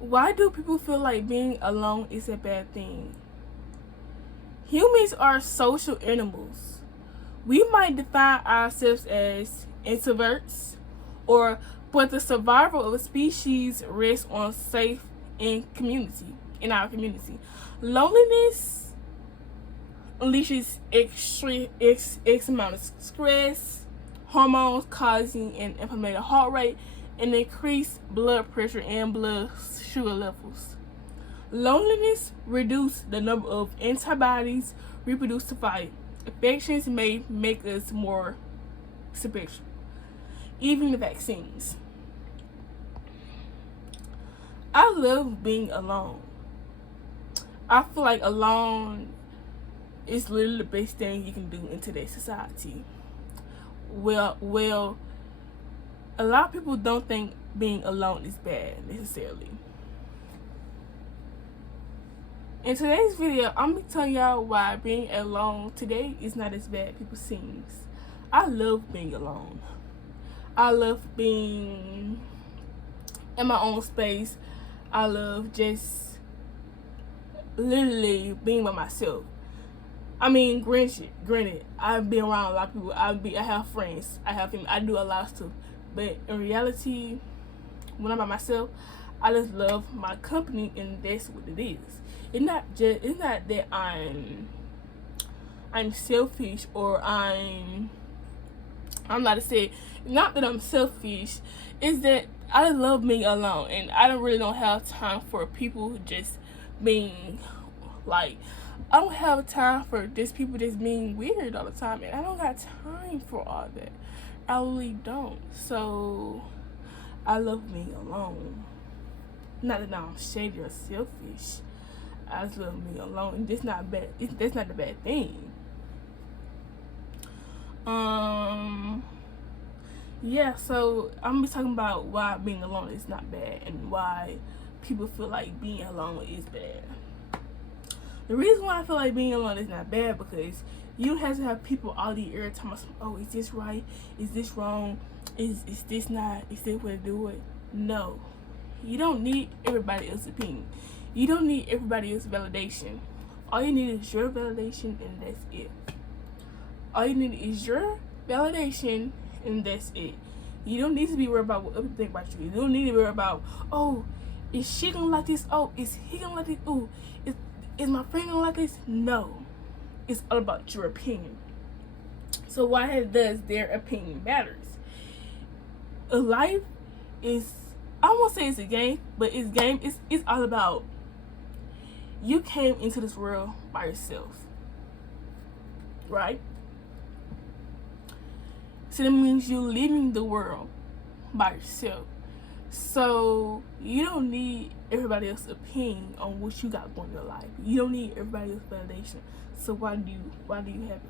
Why do people feel like being alone is a bad thing? Humans are social animals. We might define ourselves as introverts, or but the survival of a species rests on safe in our community. Loneliness unleashes X amount of stress, hormones causing an inflamed heart rate, and increased blood pressure and blood sugar levels. Loneliness reduces the number of antibodies we produce to fight. Infections may make us more susceptible. Even the vaccines. I love being alone. I feel like alone is literally the best thing you can do in today's society. Well, a lot of people don't think being alone is bad necessarily. In today's video, I'm gonna tell y'all why being alone today is not as bad as people seems. I love being alone. I love being in my own space. I love just literally being by myself. I mean, granted, I've been around a lot of people. I have friends. I have family. I do a lot of stuff. But in reality, when I'm by myself, I just love my company, and that's what it is. It's not that I'm selfish, or I'm not to say, not that I'm selfish. It's that I just love being alone, and I don't have time for people just being like, I don't have time for just people just being weird all the time, and I don't got time for all that. I really don't. So I love being alone. Not that I'm shady or selfish. I just love being alone, and that's not bad. That's not the bad thing. Yeah. So I'm gonna be talking about why being alone is not bad, and why people feel like being alone is bad. The reason why I feel like being alone is not bad, because you have to have people all the every time. Oh, is this right? Is this wrong? Is this not? Is this way to do it? No, you don't need everybody else's opinion. You don't need everybody else's validation. All you need is your validation, and that's it. All you need is your validation, and that's it. You don't need to be worried about what other people think about you. You don't need to be worried about, oh, is she gonna like this? Oh, is he gonna like this? Oh, is my friend gonna like this? No. It's all about your opinion. So why does their opinion matters? A life is, I won't say it's a game, but it's all about, you came into this world by yourself, right? So that means you're leaving the world by yourself. So you don't need everybody else's opinion on what you got going in your life. You don't need everybody else's validation. So why do you have it?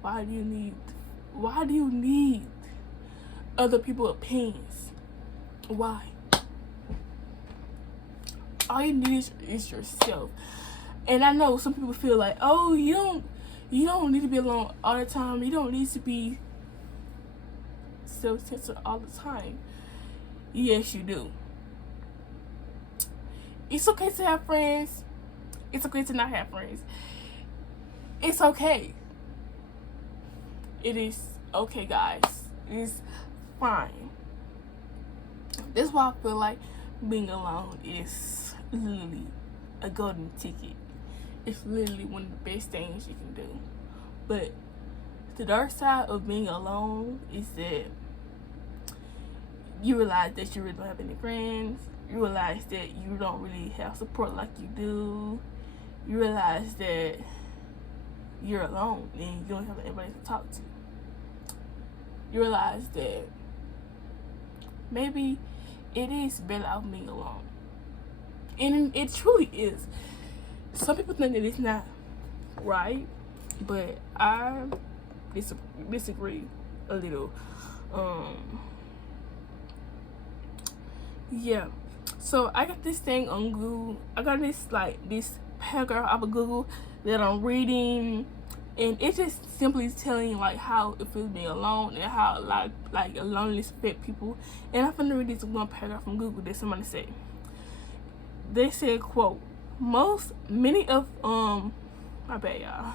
Why do you need other people's opinions? Why? All you need is yourself. And I know some people feel like, oh, you don't need to be alone all the time. You don't need to be self-centered all the time. Yes, you do. It's okay to have friends. It's okay to not have friends. It's okay. It is okay, guys. It is fine. That's why I feel like being alone is literally a golden ticket. It's literally one of the best things you can do. But the dark side of being alone is that you realize that you really don't have any friends. You realize that you don't really have support like you do. You realize that you're alone and you don't have anybody to talk to. You realize that maybe it is better off being alone. And it truly is. Some people think that it's not right, but I disagree a little. Yeah. So I got this thing on Google. I got this paragraph off of Google that I'm reading, and it's just simply telling like how it feels being alone and how like loneliness affect people. And I'm gonna read this one paragraph from Google that somebody said. they said, quote, many of my bad y'all.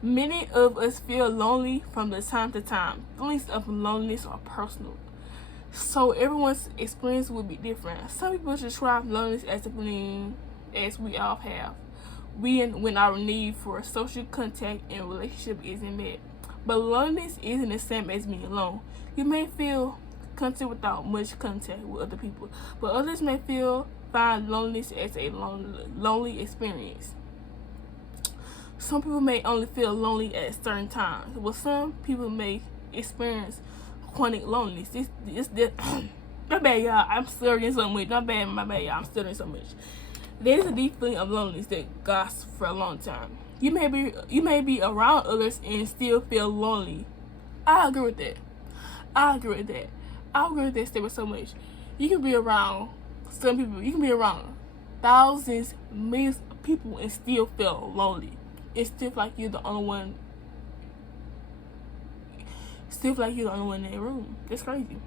Many of us feel lonely from the time to time. Feelings of loneliness are personal, so everyone's experience will be different. Some people describe loneliness as a feeling as we all have. When our need for social contact and relationship isn't met. But loneliness isn't the same as being alone. You may feel content without much contact with other people, but others may find loneliness as a lonely experience. Some people may only feel lonely at certain times, while some people may experience chronic loneliness. This my bad, y'all. I'm stuttering so much. My bad, y'all. I'm stuttering so much. There's a deep feeling of loneliness that lasts for a long time. You may be around others and still feel lonely. I agree with that. I agree with that statement so much. You can be around some people. You can be around thousands, millions of people and still feel lonely. It's still like you're the only one. Still like you're the only one in the room. That's crazy.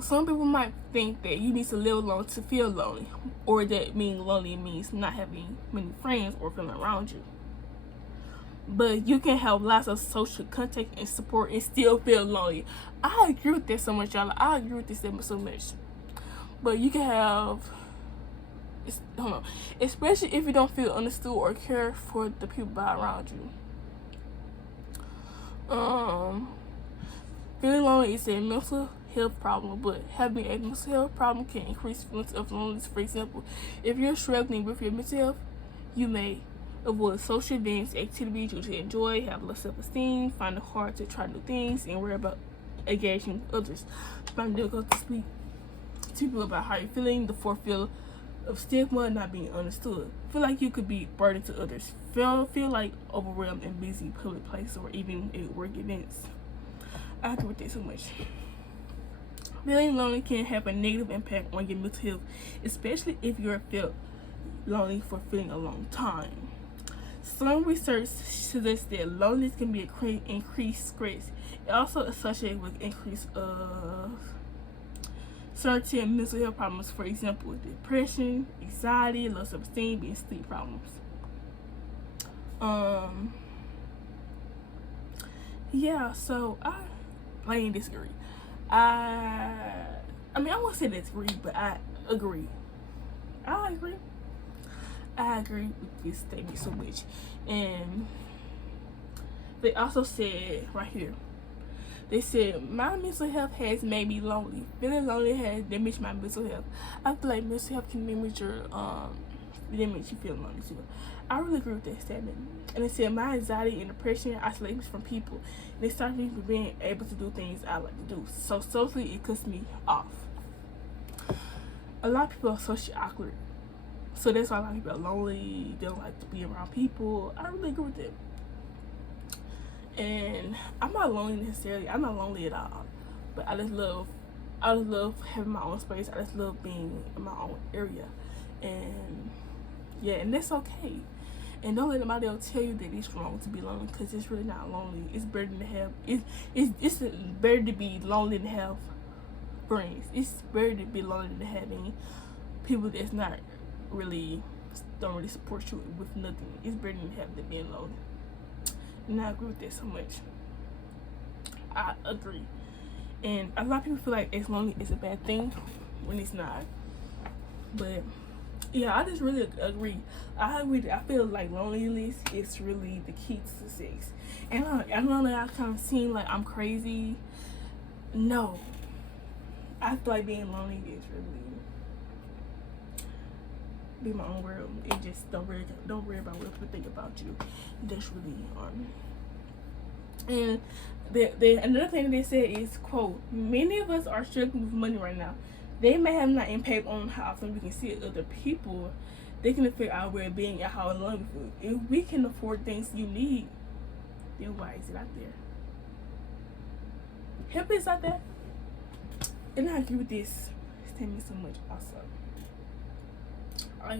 Some people might think that you need to live alone to feel lonely, or that being lonely means not having many friends or feeling around you. But you can have lots of social contact and support and still feel lonely. I agree with that so much, y'all. I agree with this statement so much. But you can have, especially if you don't feel understood or care for the people around you. Feeling lonely is a mental health problem, but having a mental health problem can increase feelings of loneliness. For example, if you're struggling with your mental health, you may avoid social events, activities you enjoy, have low self-esteem, find it hard to try new things, and worry about engaging with others. Find it difficult to speak to people about how you're feeling. The fourth, feel of stigma, not being understood. Feel like you could be burden to others. Feel like overwhelmed in busy public places or even at work events. I agree with that so much. Feeling lonely can have a negative impact on your mental health, especially if you're felt lonely for feeling a long time. Some research suggests that loneliness can be increased stress. It also associated with increase of certain mental health problems, for example, depression, anxiety, low self-esteem, and sleep problems. Yeah, so I plain disagree. I won't say disagree, but I agree. I agree with this statement so much. And they also said right here, they said, my mental health has made me lonely. Feeling lonely has damaged my mental health. I feel like mental health can damage you feel lonely too. I really agree with that statement. And it said, my anxiety and depression isolates me from people. And it stops me from being able to do things I like to do. So socially, it cuts me off. A lot of people are socially awkward. So that's why a lot of people are lonely. They don't like to be around people. I really agree with that. And I'm not lonely necessarily. I'm not lonely at all. But I just love having my own space. I just love being in my own area. And yeah, and that's okay. And don't let nobody else tell you that it's wrong to be lonely, because it's really not lonely. It's better than to have it's better to be lonely than have friends. It's better to be lonely than having people that's not really don't really support you with nothing. It's better than having to be lonely. And I agree with that so much. I agree. And a lot of people feel like it's lonely is a bad thing when it's not. But yeah, I just really agree. I agree. I feel like loneliness is really the key to success. And I know that I kind of seem like I'm crazy. No, I feel like being lonely is really be my own world. It just don't worry about what people think about you. That's really and another thing they said is, quote, many of us are struggling with money right now. They may have not impact on how often we can see other people. They can affect our well-being and how long we feel. If we can afford things you need, then why is it out there? Help is out there. And I agree with this statement so much also. I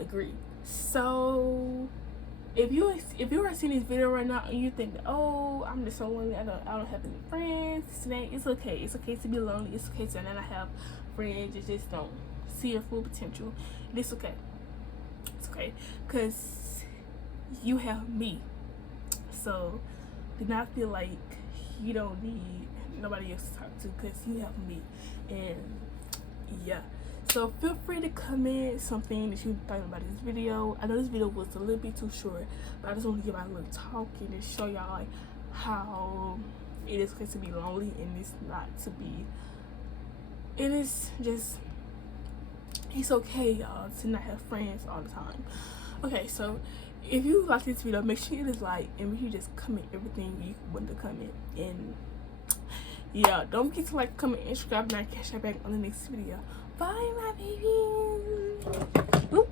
agree. So if you are seeing this video right now and you think, oh, I'm just so lonely, I don't have any friends, it's okay. It's okay to be lonely. It's okay to not have friends. You just don't see your full potential. It's okay. It's okay, because you have me. So do not feel like you don't need nobody else to talk to, because you have me. And yeah, so feel free to comment something that you thought about this video. I know this video was a little bit too short, but I just want to give my little talking and show y'all like how it is okay to be lonely, and it's not to be. It is just, it's okay, y'all, to not have friends all the time. Okay, so if you like this video, make sure you just like, and make sure you just comment everything you want to comment. And yeah, don't forget to like, comment, and subscribe, and I'll catch you back on the next video. Bye, my babies. Oop.